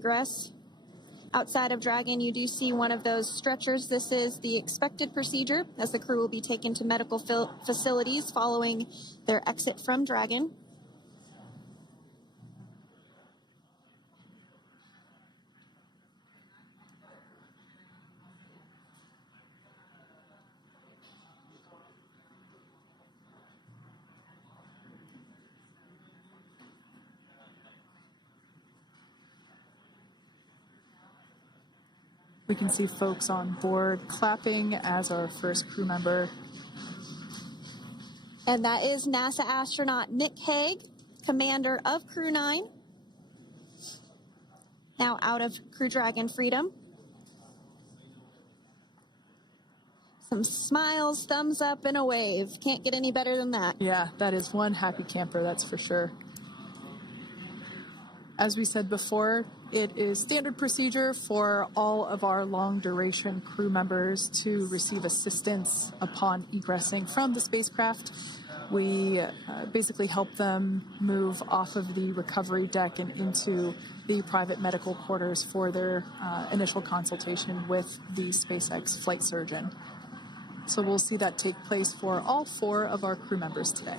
egress. Outside of Dragon, you do see one of those stretchers. This is the expected procedure, as the crew will be taken to medical facilities following their exit from Dragon. We can see folks on board clapping as our first crew member. And that is NASA astronaut Nick Hague, commander of Crew 9, now out of Crew Dragon Freedom. Some smiles, thumbs up, and a wave. Can't get any better than that. Yeah, that is one happy camper, that's for sure. As we said before, it is standard procedure for all of our long-duration crew members to receive assistance upon egressing from the spacecraft. We basically help them move off of the recovery deck and into the private medical quarters for their initial consultation with the SpaceX flight surgeon. So we'll see that take place for all 4 of our crew members today.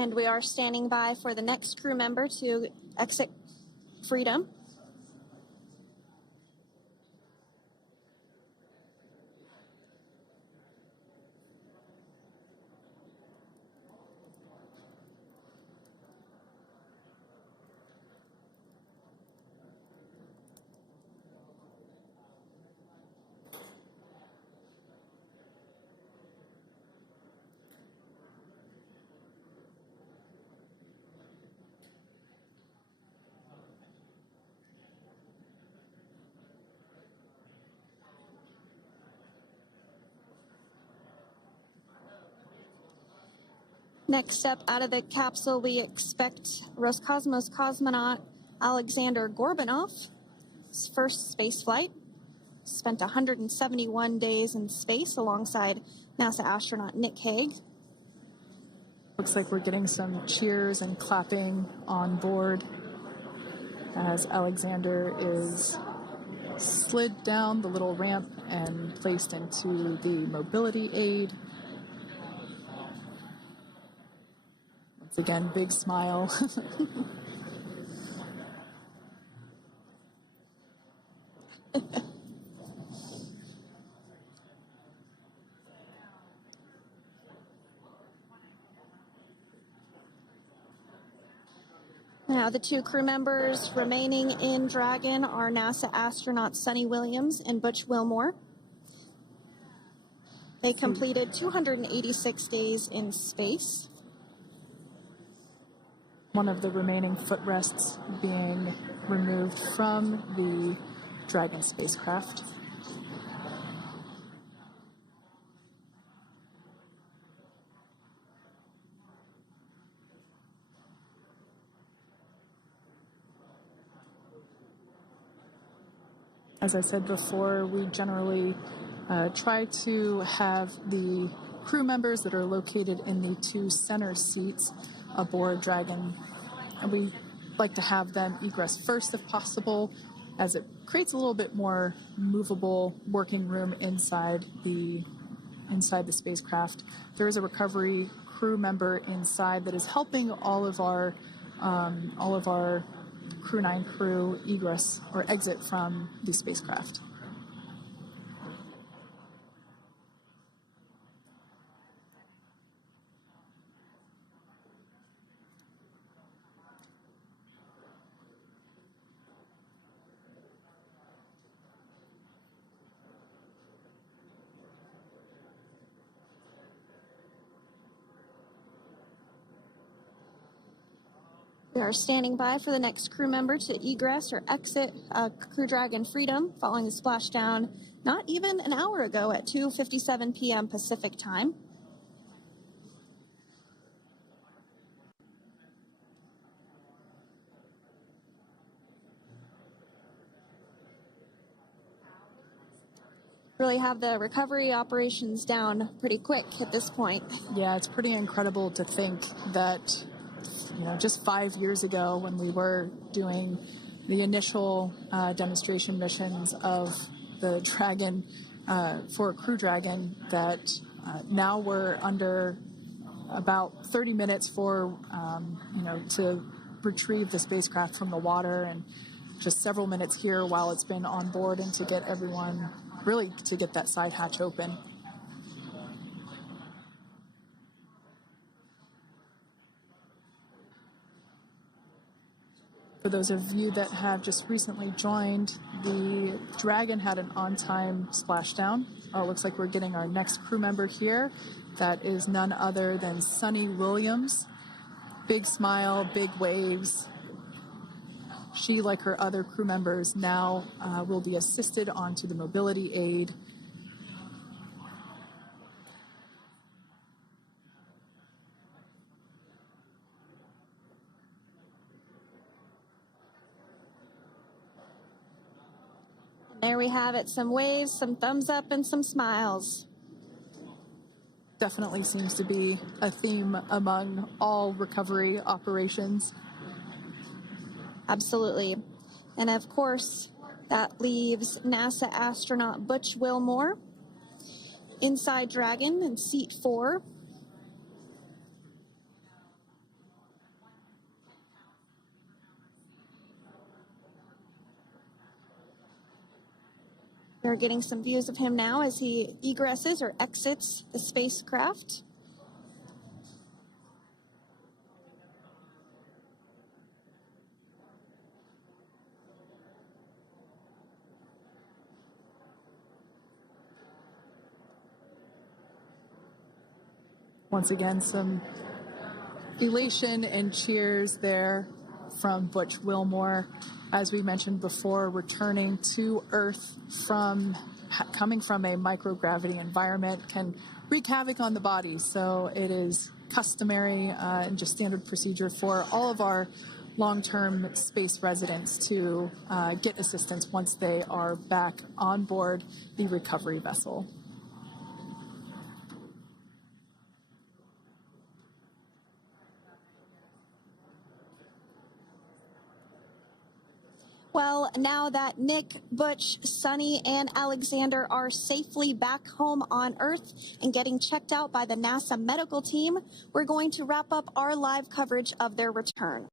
And we are standing by for the next crew member to exit Freedom. Next up out of the capsule, we expect Roscosmos cosmonaut Alexander Gorbanov. His first space flight. Spent 171 days in space alongside NASA astronaut Nick Hague. Looks like we're getting some cheers and clapping on board as Alexander is slid down the little ramp and placed into the mobility aid. Once again, big smile. Now, the 2 crew members remaining in Dragon are NASA astronauts Sunny Williams and Butch Wilmore. They completed 286 days in space. One of the remaining footrests being removed from the Dragon spacecraft. As I said before, we generally try to have the crew members that are located in the 2 center seats aboard Dragon, and we like to have them egress first if possible, as it creates a little bit more movable working room inside the spacecraft. There is a recovery crew member inside that is helping all of our Crew 9 crew egress or exit from the spacecraft. We are standing by for the next crew member to egress or exit Crew Dragon Freedom following the splashdown not even an hour ago at 2:57 p.m. Pacific time. Really have the recovery operations down pretty quick at this point. Yeah, it's pretty incredible to think that, just 5 years ago when we were doing the initial demonstration missions of the Dragon for Crew Dragon, that now we're under about 30 minutes for, to retrieve the spacecraft from the water, and just several minutes here while it's been on board, and to get everyone, really to get that side hatch open. For those of you that have just recently joined, the Dragon had an on-time splashdown. It looks like we're getting our next crew member here. That is none other than Sunny Williams. Big smile, big waves. She, like her other crew members, now will be assisted onto the mobility aid. There we have it, some waves, some thumbs up, and some smiles. Definitely seems to be a theme among all recovery operations. Absolutely. And of course, that leaves NASA astronaut Butch Wilmore inside Dragon in seat 4. We're getting some views of him now as he egresses or exits the spacecraft. Once again, some elation and cheers there from Butch Wilmore. As we mentioned before, returning to Earth coming from a microgravity environment can wreak havoc on the body. So it is customary and just standard procedure for all of our long-term space residents to get assistance once they are back on board the recovery vessel. Well, now that Nick, Butch, Sunny, and Alexander are safely back home on Earth and getting checked out by the NASA medical team, we're going to wrap up our live coverage of their return.